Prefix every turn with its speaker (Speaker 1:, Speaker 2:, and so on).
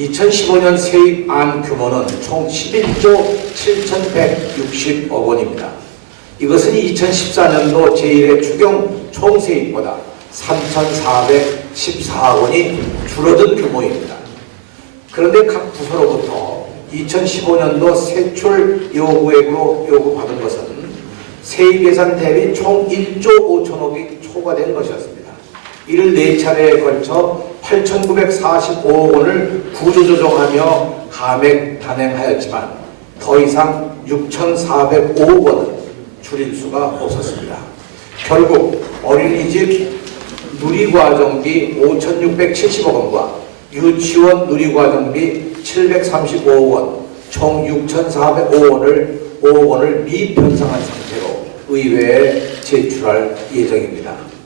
Speaker 1: 2015년 세입안 규모는 총 11조 7,160억 원입니다. 이것은 2014년도 제1회 추경 총세입보다 3,414억 원이 줄어든 규모입니다. 그런데 각 부서로부터 2015년도 세출 요구액으로 요구받은 것은 세입 예산 대비 총 1조 5천억이 초과된 것이었습니다. 이를 네 차례에 걸쳐 8,945억 원을 구조조정하며 감액 단행하였지만 더 이상 6,405억 원은 줄일 수가 없었습니다. 결국 어린이집 누리과정비 5,670억 원과 유치원 누리과정비 735억 원, 총 6,405억 원을 5억 원을 미편성한 상태로 의회에 제출할 예정입니다.